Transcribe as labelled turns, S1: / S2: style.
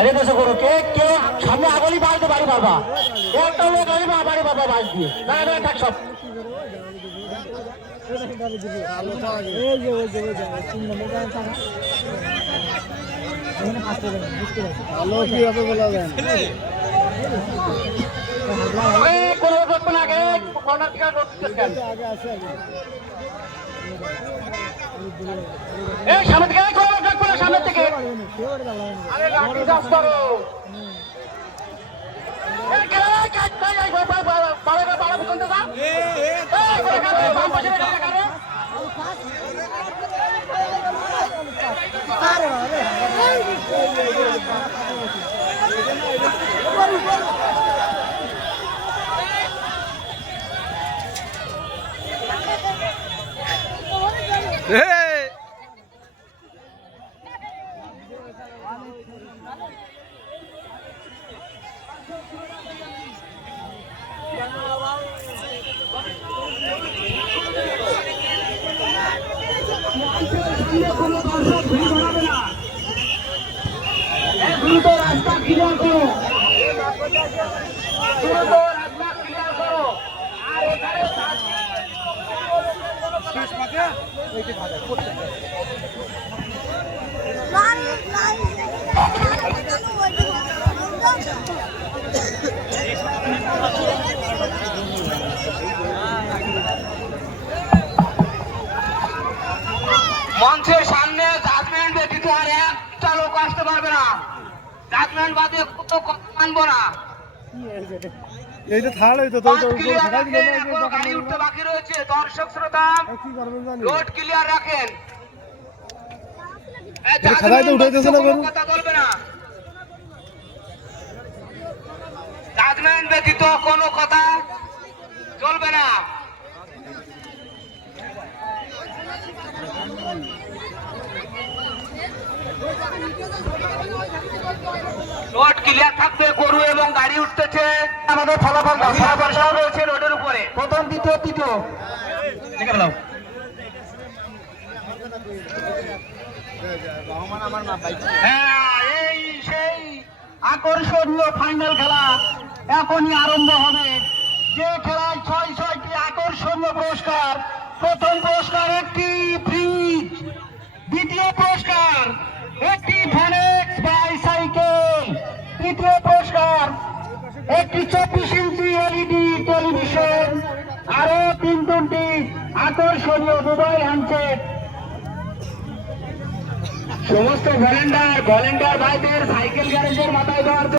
S1: সাড়ে দশে করো, কে কেউ সামনে আগলি বাড়িতে বাড়ি পাবা একটা লোক আগে বা বাড়ি পাবা বাড়ি দিয়ে। না না সব
S2: কি
S1: সামনে এই কোনো দেখবেন না সামনে থেকে।
S3: সেবারে দাঁড়ানো
S1: আরে লাঠি চাষ করো এই কে কাটতে যাই বাবা বাবা বাবা বাবা কোনটা যা এই করে কাটে বাম পাশে কাটে কাটে দ্রুত রাস্তা ক্লিয়ার করো দ্রুত রাস্তা ক্লিয়ার করো আর এখানে মঞ্চের সামনে জাজমেন্ট ব্যতীত আর একটা লোক আসতে পারবে না। জাজমেন্ট বাদে কত কথা মানবো না।
S2: এইটা থার্ড হইতো তো
S1: পাঁচ
S2: তো
S1: ক্লিয়ার
S2: থাকা দিল
S1: রাখেন
S2: না
S1: এখনও গাড়ি উঠতে বাকি রয়েছে। দর্শক শ্রোতা
S2: কি করবেন জানি।
S1: রোড ক্লিয়ার রাখেন। এই
S2: তো উঠাইতেছে না
S1: ব্যতীত কোনো
S2: গরু?
S1: কথা বলবে না। জাজমেন্ট ব্যতীত কোনো কথা চলবে না। রোড ক্লিয়ার থাকবে, গরু এবং গাড়ি উঠতেছে। আমাদের ফলাফল ফলাফল সহ রয়েছে রোডের উপরে। প্রথম, দ্বিতীয়, তৃতীয়। হ্যাঁ এই সেই আকর্ষণীয় ফাইনাল খেলা এখনই আরম্ভ হবে। যে খেলায় ছয় ছয়টি আকর্ষণীয় পুরস্কার, প্রথম পুরস্কার একটি একটি চব্বিশ ইঞ্চি এলইডি টেলিভিশন আরও তিন তিনটি আকর্ষণীয় মোবাইল হ্যান্ডসেট সমস্ত ভ্যালেন্ডার ভ্যালেন্ডার ভাইদের সাইকেল গ্যারেজের মাথায় দেওয়ার